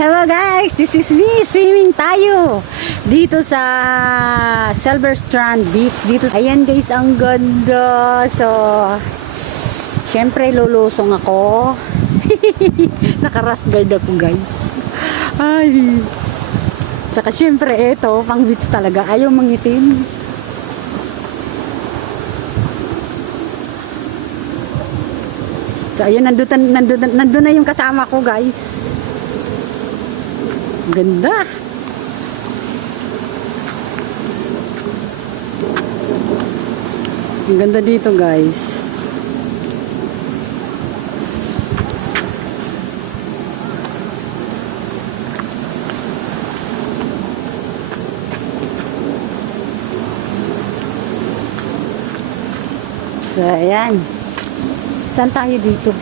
Hello guys, this is me. Swimming tayo dito sa Silver Strand Beach. Dito, ayan guys, ang ganda. So, syempre lulusong ako. Naka-rash guard ako guys. Ay. Tsaka syempre eto, pang beach talaga. Ayaw mangitim. So, ayun, nandun na yung kasama ko guys. Ganda. Ang ganda dito guys. So, ayan. Saan tayo dito?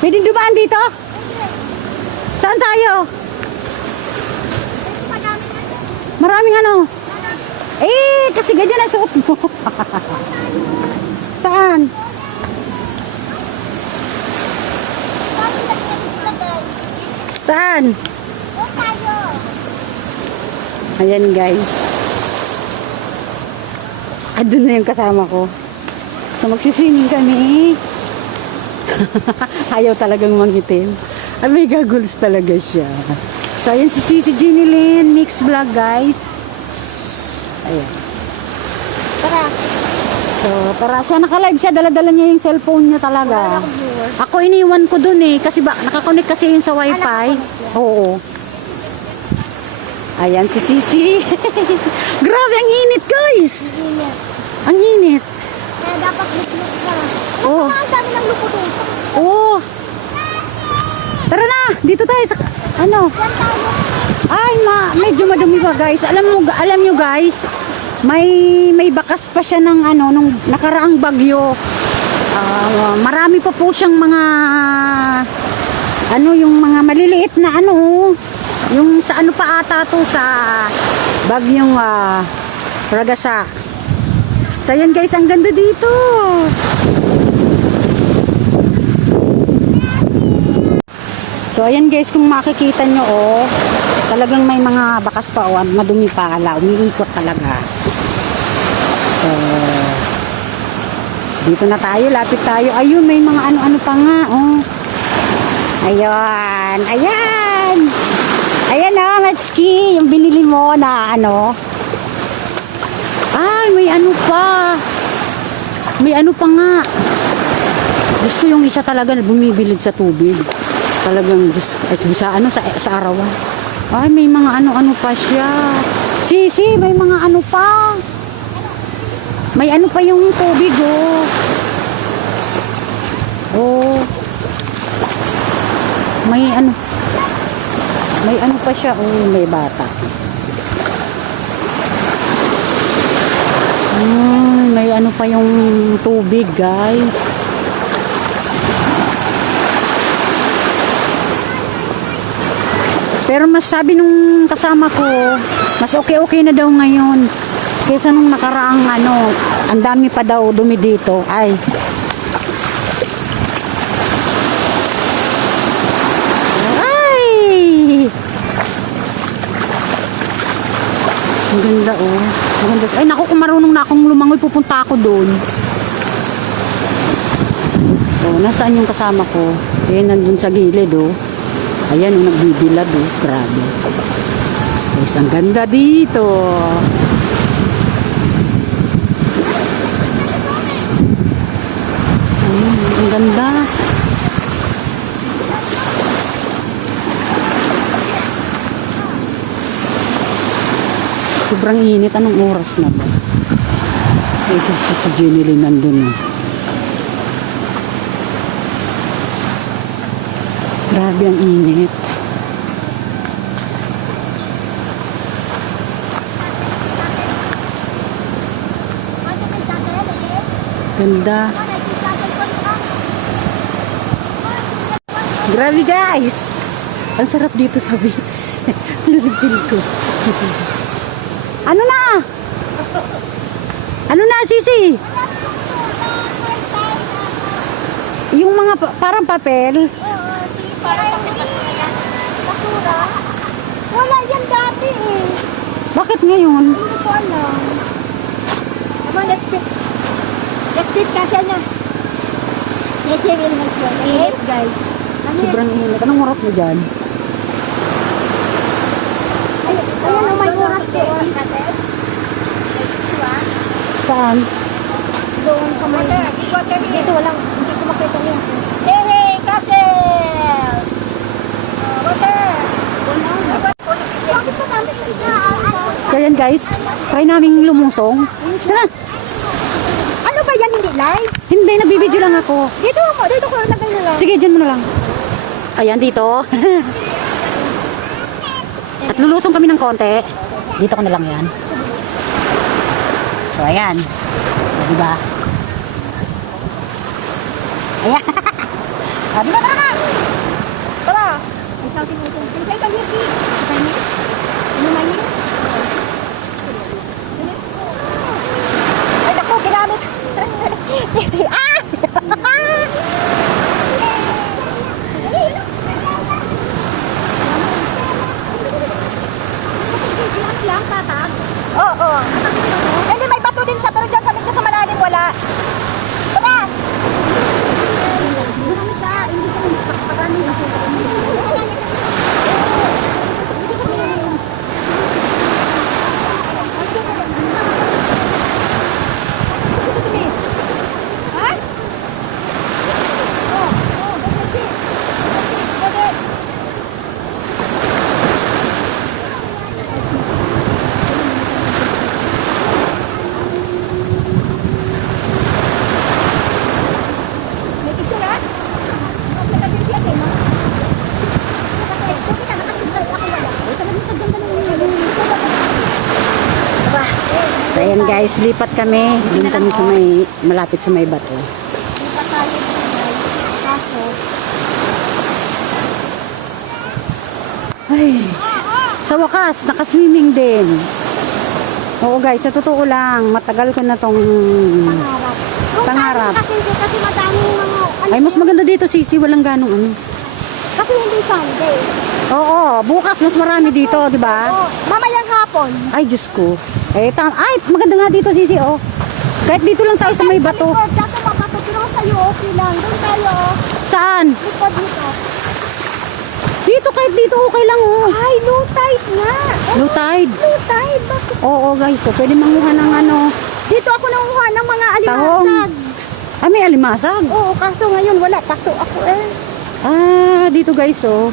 Pwedeng dumaan dito? Saan tayo? Maraming ano? Eh, kasi ganyan ang suot mo. Saan? Saan? Ayan guys. Andun na yung kasama ko. So magsiswimming kami. Ayaw talagang mangitim. Ay, may goggles talaga siya. So, ayan si Jenny Lynn, mix vlog, guys. Ayan. Tara. So, tara siya. Naka-live siya. Dala-dala niya yung cellphone niya talaga. Ako iniwan ko dun eh. Kasi ba, nakakonect kasi yun sa wifi. Oo. Ayan si Sisi. Grabe, ang init, guys. Ang init. Kaya dapat lupluk ka. Oo. Ang dami ng lupo doon. Oo. Tara na, dito tayo sa ano? Ay, medyo madumi pa guys. Alam nyo guys, may bakas pa siya ng ano nung nakaraang bagyo. Marami pa po siyang mga ano, yung mga maliliit na ano, yung sa ano pa ata to sa bagyong Ragasa. So yan guys, ang ganda dito. So, ayan guys, kung makikita nyo, oh, talagang may mga bakas pa, oh, madumi pa, umiikot talaga. So, dito na tayo, lapit tayo. Ayun, may mga ano-ano pa nga, oh. Ayan, ayan. Ayan, oh, Matski, yung binili mo na, ano. Ay, may ano pa. May ano pa nga. Gusto ko yung isa talaga bumibilid sa tubig. Talagang sa ano sa arawan. Ay, may mga ano-ano pa siya. Sisi, may mga ano pa. May ano pa yung tubig, oh. Oh. May ano pa siya, oh, may bata. May ano pa yung tubig, guys. Pero mas sabi nung kasama ko, mas okay na daw ngayon. Kaysa nung nakaraang ano, ang dami pa daw dumi dito. Ay. Ay! Ang ganda, oh. Ang ganda. Ay, naku, kung marunong na akong lumangoy, pupunta ako doon. Oh, nasaan yung kasama ko? Ayan, nandun sa gilid, oh. Ayan, yung nagbibilad, oh. Grabe. Guys, ang ganda dito. Ang ganda. Sobrang init. Anong oras na ba? Ay, si Jenny Lynn nandun, oh. Grabe ang init. Ganda. Grabe guys. Ang sarap dito sa beach. Feel ko. Ano na? Ano na, Sisi? Yung mga parang papel. Basura. Wala yan dati eh. Bakit ngayon? Hindi ko alam. Come on, let's fit. Let's fit kasi ano. Let's fit naman siya. Init guys. Sobrang init. Anong oras mo dyan? Ayan o, may oras doon. Saan? Doon sa may... Dito walang, hindi ko makita niya. Hey, Castle! Water! Bakit pa kami So yan guys, try naming lumusong. Tara! Ano ba yan, hindi live? Hindi, nagbibideo lang ako. Dito ko lagay na lang. Sige, dyan mo na lang. Ayan, dito. At lulusong kami ng konti. Dito ko na lang yan. So, ayan. O, diba? Ayan. O, diba, tara na! Tara! May something ito. Say ka here, Kiki. Ano man yun? Ay, naku, ginamit. Sisi, ah! lang, tatag? Oo. Hindi, may bato din siya, pero dyan sa medyo sa malalim wala. Tara! Hindi siya, hindi siya pagpagano. Ha? May picture ha? Magkakabit yan eh, no? Kasi, kung kita nakasisal ako wala. Talagang sa ganda ng So, ayan guys, lipat kami. Doon kami sa may, malapit sa may bato. Hindi pa tayo kaso. Ay, sa wakas, nakaswimming din. Oo guys, sa totoo lang, matagal ko na tong Pangarap. Kung Pangarap. tayo kasi madaming mga... Ay, mas maganda dito, Sisi, walang ganong ano. Kasi hindi Sunday. Oo, bukas mas marami dito, di ba? Oh, mamayang hapon. Ay, Diyos ko. Eh, ay, maganda nga dito, Sisi, oh. Kahit dito lang tayo sa may bato. Sa likod, kaso mabato, pero sa'yo okay lang. Doon tayo, oh. Saan? Likod nito. Dito, kahit dito, okay lang, oh. Ay, low tide nga. Low tide. Low tide. Bakit? Oo, guys, so, pwede manguha ng ano. Dito ako nanguha ng mga Tahong. alimasag. Ah, may alimasag. Oo, kaso ngayon wala. Paso ako eh. Ah, dito, guys, oh.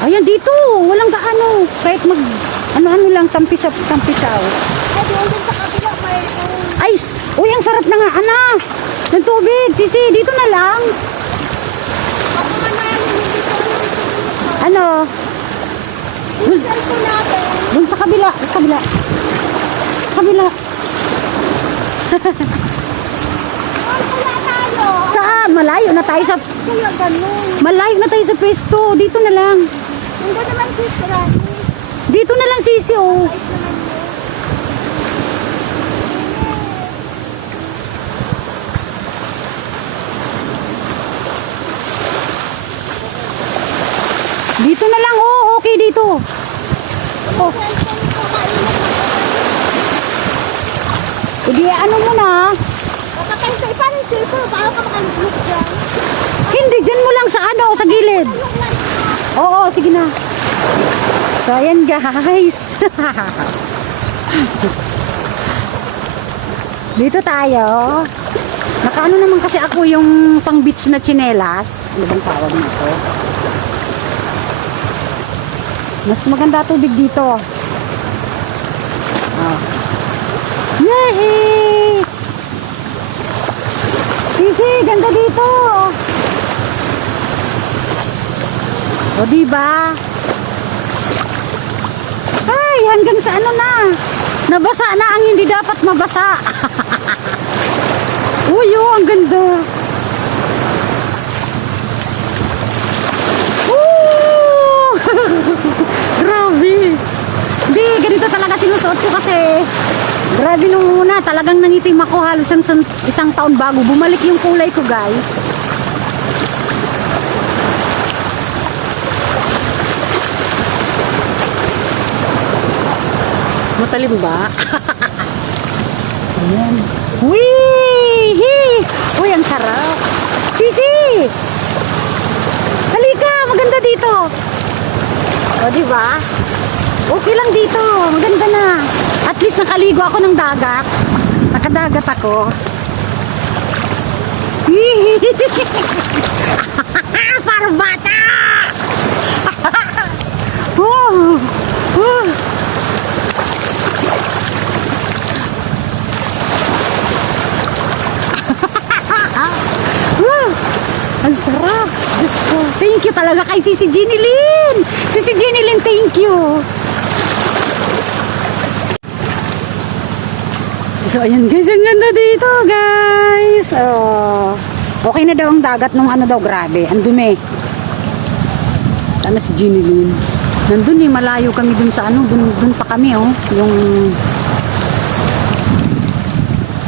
Ayan, dito. Walang gaano. Kahit mag, ano-ano lang, tampisaw. Ay, doon din sa kabila may... Ay, uy, ang sarap na nga, ana. Ng tubig, Sisi, dito na lang. Ako nga na yan, hindi ko Ano? yung cellphone natin. Dun sa kabila, sa kabila. Sa kabila. Ay, kaya tayo. Saan? Malayo na tayo sa, Kaya ganun. malayo na tayo sa pwesto. Dito na lang. Hindi naman Switzerland. Dito na lang, Sisi, oh. Ay, naman yun. Dito na lang, oh. Okay dito. Oh. Cellphone ko, mainit na. Hindi, ano mo na. Papatay ko. Paano yung cellphone? Paano ka makaluglog dyan? Hindi, dyan mo lang sa ano, sa gilid. Yung light. Oo, sige na. So, ayan guys. Dito tayo. Nakaano naman kasi ako yung pang beach na tsinelas. Ano bang tawag nito? Mas maganda tubig dito. Oh. Yay! Sisi, ganda dito. O diba? Ay, hanggang sa ano na. Nabasa na ang hindi dapat mabasa. Uy, oh, ang ganda. Woo! Grabe. Hindi, ganito talaga sinusuot ko kasi grabe nung una, talagang nangitim ako halos isang taon bago bumalik yung kulay ko, guys. Matalim ba? Ayan. Wee! Uy, ang sarap. Sisi! Halika, maganda dito. O, diba? Okay lang dito. Maganda na. At least nakaligo ako ng dagat. Nakadagat ako. Parang bata! Oh! Oh! Ang sarap. Diyos ko. Thank you talaga kay Sisi Jenny Lynn. Sisi Jenny Lynn, thank you. So, ayan guys. Ang ganda dito, guys. Oh, okay na daw ang dagat nung ano daw. Grabe. Ang dumi. Sana si Jenny Lynn. Nandun eh. Malayo kami dun sa ano. Dun pa kami, oh. Yung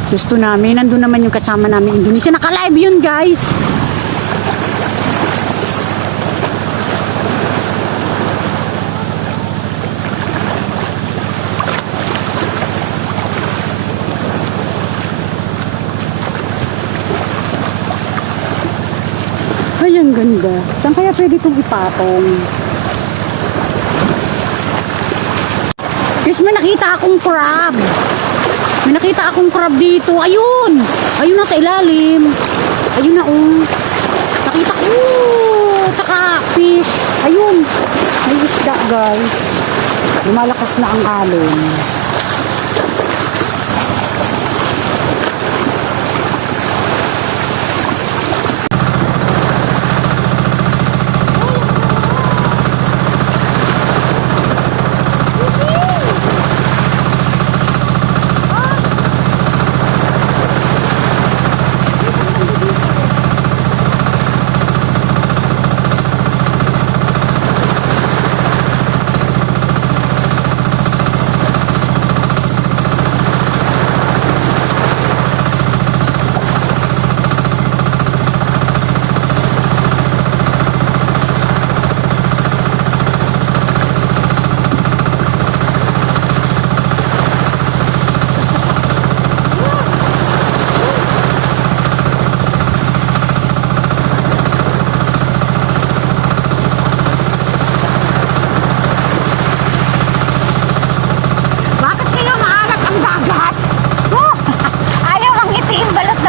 gusto namin. Nandun naman yung kasama namin Indonesia. Naka-live yun, guys. Ay, ang ganda. Saan kaya pwede itong ipatong? Guys, may nakita akong crab. May nakita akong crab dito. Ayun! Ayun na sa ilalim. Ayun na, oh. Nakita ko. Tsaka fish. Ayun. May isda, guys. Lumalakas na ang alon.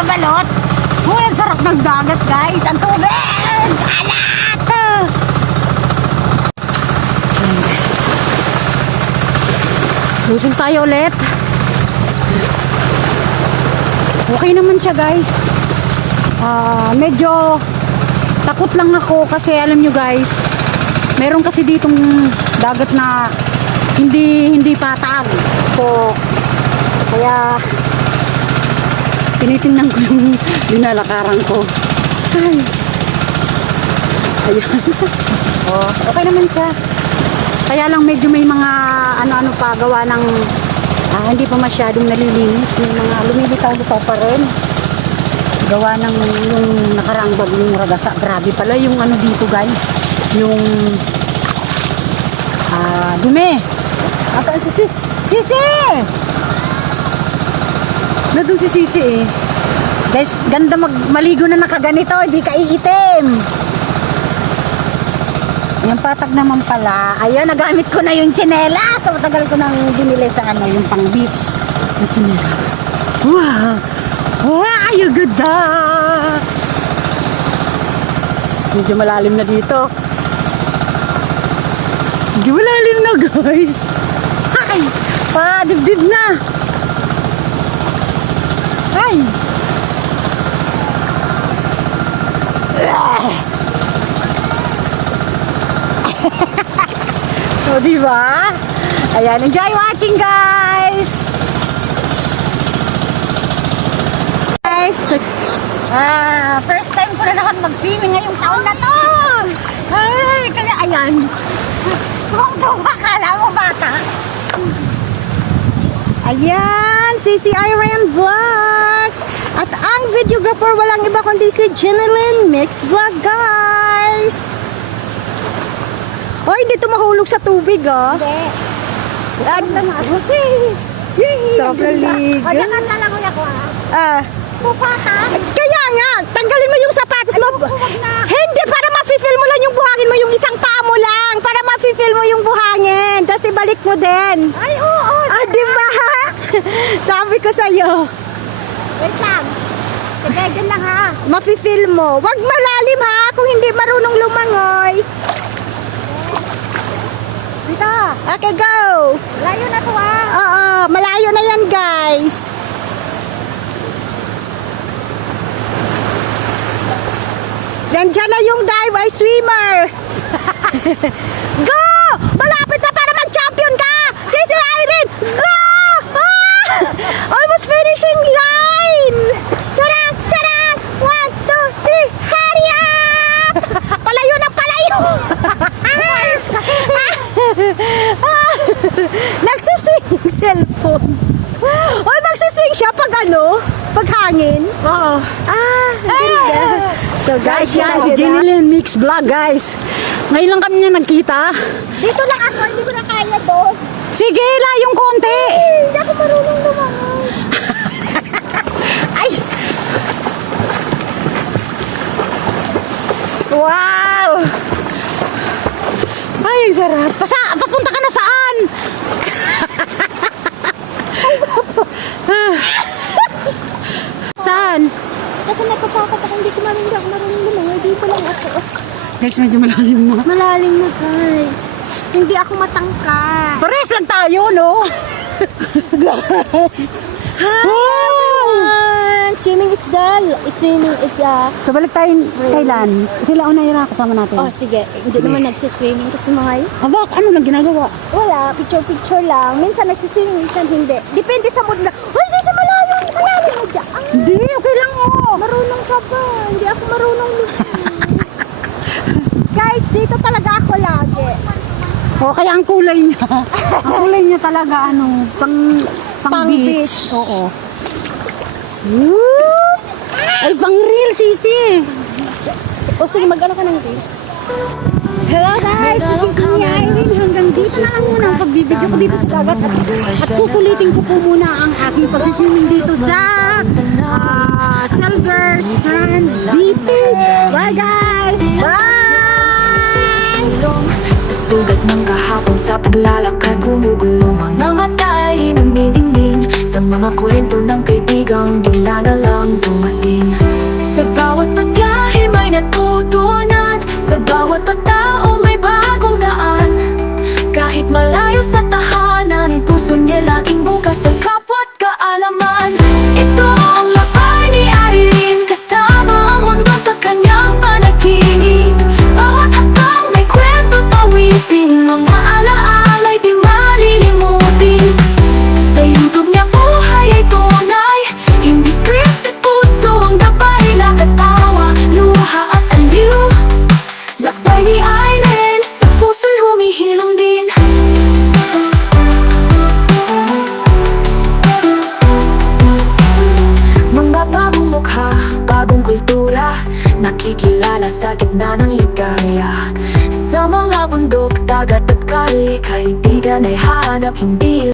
Balot. Uy, ang sarap ng dagat, guys. Ang tubig! Alat! Lusong tayo ulit. Okay naman siya, guys. Medyo takot lang ako kasi alam nyo, guys, meron kasi ditong dagat na hindi patag. So, kaya tinitingnan ko yung binalakaran ko. Ay. Ayan. Oh, okay naman siya. Kaya lang medyo may mga ano-ano pa gawa ng hindi pa masyadong nalilinis. May mga lumilitaw-litaw pa rin. Gawa ng yung nakaraang bagong ragasa. Grabe pala yung ano dito, guys. Yung dumi. Asan si Sisi? Sisi! Na doon si Sisi eh. Guys, ganda maligo na nakaganito, hindi ka iitim. Yung patag naman pala. Ayun, nagamit ko na yung tsinelas. Matagal ko nang binili sa ano, yung pang beach. Yung tsinelas. Wow! Wow, yung ganda! Medyo malalim na dito. Medyo malalim na, guys. Ay! Dibdib na! Ay! O, diba? Ayan, enjoy watching, guys! Guys, first time ko na naman mag-swimming ngayong taon na to! Ay, kaya ayan. Kung akala mo bata. Ayan, Sisi Irene Vlogs. At ang videographer walang iba kundi si Jenilyn Mix Vlog, guys. Oh, hindi ito mahulog sa tubig, oh. Hindi. Sarap na ligo. O, dyan ang talangoy ako Ah. Pupa ka? Kaya nga, tanggalin mo yung sapatos mo. Huwag na. Hindi, para ma-feel mo lang yung buhangin mo, yung isang paa mo lang. Para ma-feel mo yung buhangin. Tapos ibalik mo din. Ay, oo. Ah, di ba? Sabi ko sa'yo, Wait lang. Sige, dyan lang ha. ma-feel mo. Wag malalim ha, kung hindi marunong lumangoy. Dito. Okay, go. Layo na to ha. Oo, malayo na yan, guys. Nandiyan na yung dive ay swimmer. Go! Malapit na para mag-champion ka! Sisi Irene, go! Ah! Almost finishing line! Charang! Charang! 1, 2, 3, hurry up! Palayo na palayo! Nagsuswing yung cellphone. Oy, magsiswing siya pag ano? Pag hangin? Oo. Ah, ganda. So guys, yan si Jenny Lynn Mix Vlog, guys. Ngayon lang kami niya nagkita. Dito lang ako. Hindi ko na kaya doon. Sige, layong konti. Hindi ako marunong lumangoy. Ay! Wow! Ay, sarap. Papunta ka na saan? Saan? Kasi natatakot ako. Hindi ako marunong lumangoy. Dito lang ako. Guys, medyo malalim na. Malalim na guys. Hindi ako matangka. Pares lang tayo, no? Guys! Swimming is dull. Swimming is So, balik tayo kailan? Sila una yun kasama natin. Oh, sige. Hindi naman nagsiswimming kasi mahal. Abak, ano lang ginagawa? Wala, picture-picture lang. Minsan nagsiswimming, minsan hindi. Depende sa mood na. Uy, sisa malalim na dyan. Hindi, okay lang oh. Marunong ka ba? Hindi ako marunong Guys, dito talaga ako lagi. O, kaya ang kulay niya. Ang kulay niya talaga, ano, pang beach. beach. Oo. Woo! Ay, pang real, sisi. O sige, mag-ano ka ng reels. Hello guys, this is me, Irene. Hanggang dito na lang muna ang pagbibideo ko dito sa dagat. At susulitin ko po muna ang aking pagsiswimming dito sa Silver Strand Beach. Bye guys! Bye! Sa sugat ng kahapon sa paglalakad gumugulong ang mga tayo naminingning sa mga kwento ng kaibigang bigla na lang dumating. Sa bawat paglahi may natutunan, sa bawat tao may bagong daan. Kahit malayo sa tahanan, puso niya laging bukas sa kapwa't kaalaman. Ito ang lakay ni Irene, kasama ang mundo sa kanyang panaginip. Bawat hakbang may kwento tawitin, mga alaala'y di malilimutin. Sa YouTube niya buhay ay tunay, hindi scripted, puso ang gabay, nakatawa, luha at aliw. Lakbay ni Irene, sa puso'y humihilom din. Mga bagong mukha, bagong kultura, nakikilala sa gitna ng ligaya. Sa mga bundok, dagat at kali, kaibigan ay hanap, hindi